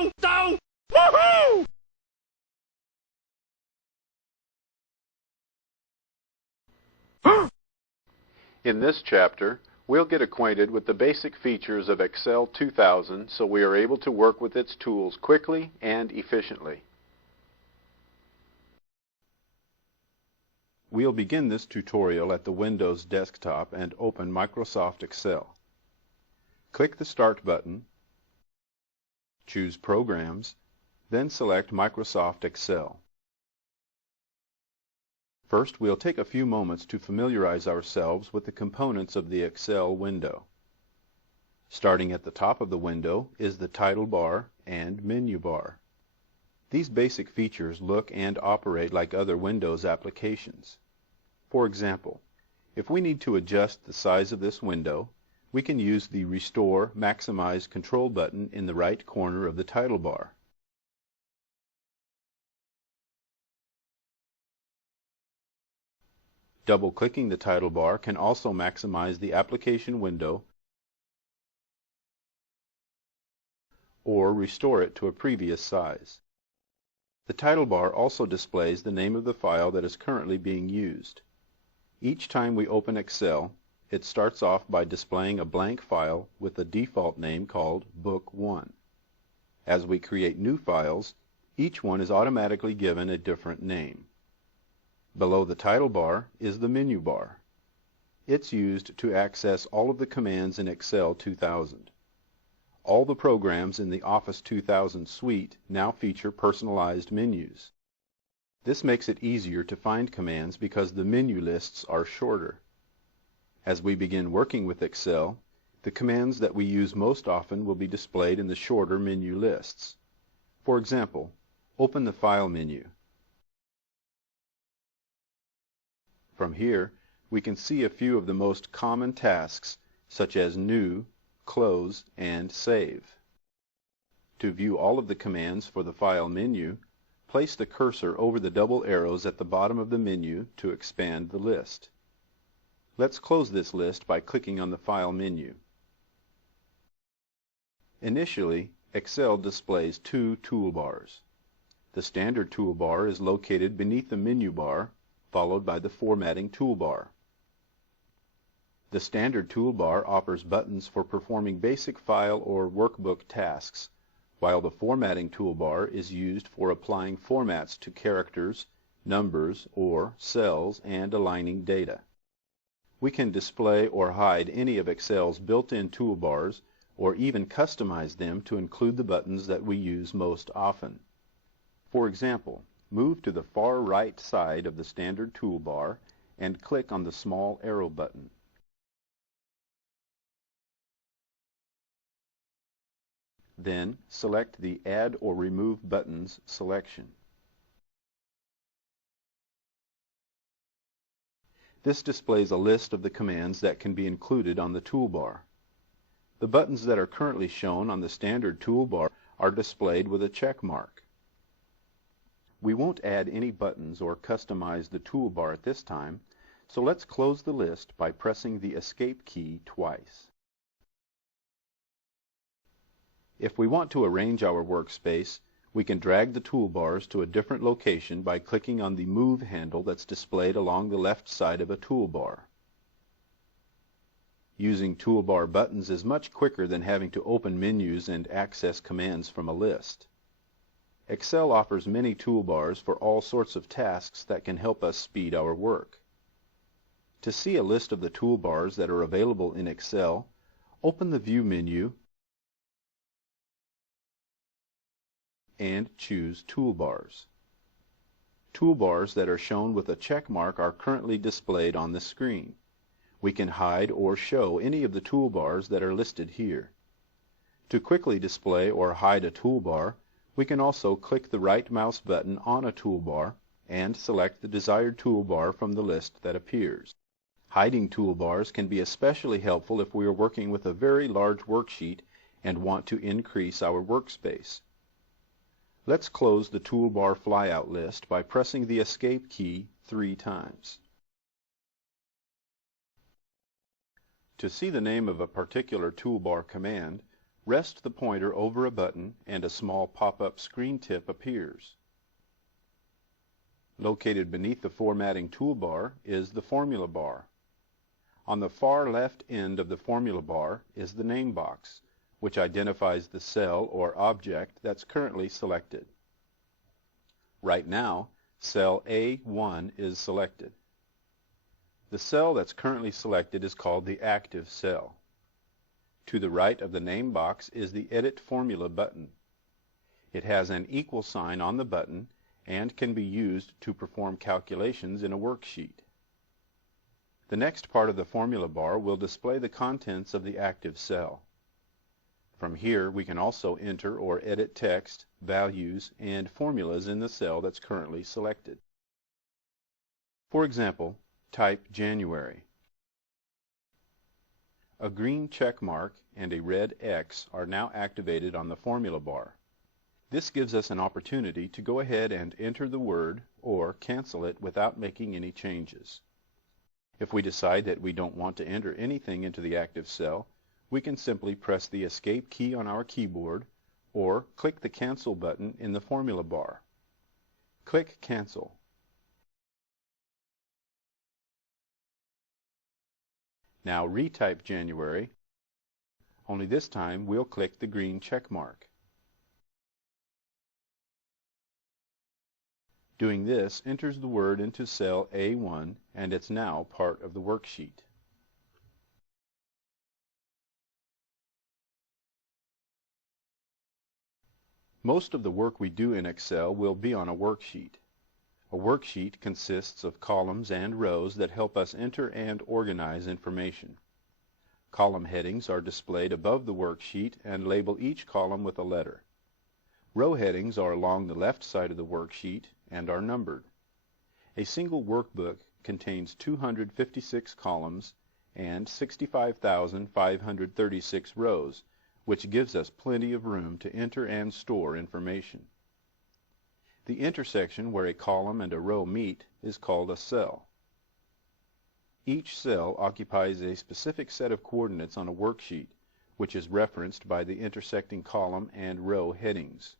Woohoo! In this chapter, we'll get acquainted with the basic features of Excel 2000 so we are able to work with its tools quickly and efficiently. We'll begin this tutorial at the Windows desktop and open Microsoft Excel. Click the Start button, choose Programs, then select Microsoft Excel. First, we'll take a few moments to familiarize ourselves with the components of the Excel window. Starting at the top of the window is the title bar and menu bar. These basic features look and operate like other Windows applications. For example, if we need to adjust the size of this window, we can use the Restore Maximize control button in the right corner of the title bar. Double-clicking the title bar can also maximize the application window or restore it to a previous size. The title bar also displays the name of the file that is currently being used. Each time we open Excel, it starts off by displaying a blank file with a default name called Book 1. As we create new files, each one is automatically given a different name. Below the title bar is the menu bar. It's used to access all of the commands in Excel 2000. All the programs in the Office 2000 suite now feature personalized menus. This makes it easier to find commands because the menu lists are shorter. As we begin working with Excel, the commands that we use most often will be displayed in the shorter menu lists. For example, open the File menu. From here, we can see a few of the most common tasks, such as New, Close, and Save. To view all of the commands for the File menu, place the cursor over the double arrows at the bottom of the menu to expand the list. Let's close this list by clicking on the File menu. Initially, Excel displays two toolbars. The Standard toolbar is located beneath the menu bar, followed by the Formatting toolbar. The Standard toolbar offers buttons for performing basic file or workbook tasks, while the Formatting toolbar is used for applying formats to characters, numbers, or cells and aligning data. We can display or hide any of Excel's built-in toolbars or even customize them to include the buttons that we use most often. For example, move to the far right side of the Standard toolbar and click on the small arrow button. Then select the Add or Remove Buttons selection. This displays a list of the commands that can be included on the toolbar. The buttons that are currently shown on the Standard toolbar are displayed with a check mark. We won't add any buttons or customize the toolbar at this time, so let's close the list by pressing the Escape key twice. If we want to arrange our workspace, we can drag the toolbars to a different location by clicking on the Move handle that's displayed along the left side of a toolbar. Using toolbar buttons is much quicker than having to open menus and access commands from a list. Excel offers many toolbars for all sorts of tasks that can help us speed our work. To see a list of the toolbars that are available in Excel, open the View menu and choose Toolbars. Toolbars that are shown with a check mark are currently displayed on the screen. We can hide or show any of the toolbars that are listed here. To quickly display or hide a toolbar, we can also click the right mouse button on a toolbar and select the desired toolbar from the list that appears. Hiding toolbars can be especially helpful if we are working with a very large worksheet and want to increase our workspace. Let's close the toolbar flyout list by pressing the Escape key 3 times. To see the name of a particular toolbar command, Rest the pointer over a button and a small pop-up screen tip appears. Located beneath the formatting toolbar is the formula bar. On the far left end of the formula bar is the name box, which identifies the cell or object that's currently selected. Right now, cell A1 is selected. The cell that's currently selected is called the active cell. To the right of the name box is the Edit Formula button. It has an equal sign on the button and can be used to perform calculations in a worksheet. The next part of the formula bar will display the contents of the active cell. From here, we can also enter or edit text, values, and formulas in the cell that's currently selected. For example, type January. A green check mark and a red X are now activated on the formula bar. This gives us an opportunity to go ahead and enter the word or cancel it without making any changes. If we decide that we don't want to enter anything into the active cell, we can simply press the Escape key on our keyboard or click the Cancel button in the formula bar. Click Cancel. Now retype January, only this time we'll click the green check mark. Doing this enters the word into cell A1 and it's now part of the worksheet. Most of the work we do in Excel will be on a worksheet. A worksheet consists of columns and rows that help us enter and organize information. Column headings are displayed above the worksheet and label each column with a letter. Row headings are along the left side of the worksheet and are numbered. A single workbook contains 256 columns and 65,536 rows, which gives us plenty of room to enter and store information. The intersection where a column and a row meet is called a cell. Each cell occupies a specific set of coordinates on a worksheet, which is referenced by the intersecting column and row headings.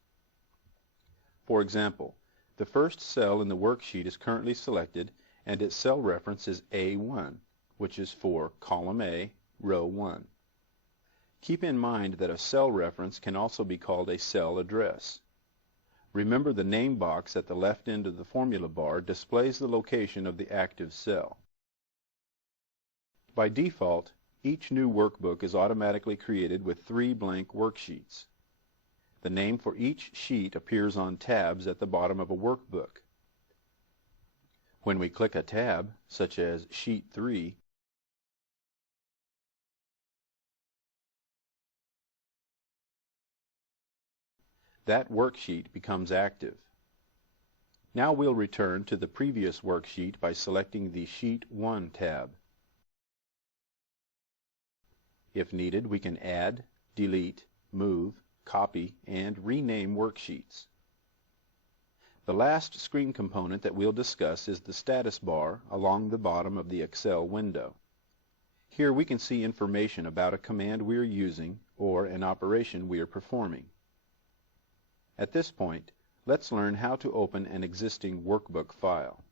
For example, the first cell in the worksheet is currently selected and its cell reference is A1, which is for column A, row 1. Keep in mind that a cell reference can also be called a cell address. Remember, the name box at the left end of the formula bar displays the location of the active cell. By default, each new workbook is automatically created with 3 blank worksheets. The name for each sheet appears on tabs at the bottom of a workbook. When we click a tab, such as Sheet 3, that worksheet becomes active. Now we'll return to the previous worksheet by selecting the Sheet 1 tab. If needed, we can add, delete, move, copy, and rename worksheets. The last screen component that we'll discuss is the status bar along the bottom of the Excel window. Here we can see information about a command we are using or an operation we are performing. At this point, let's learn how to open an existing workbook file.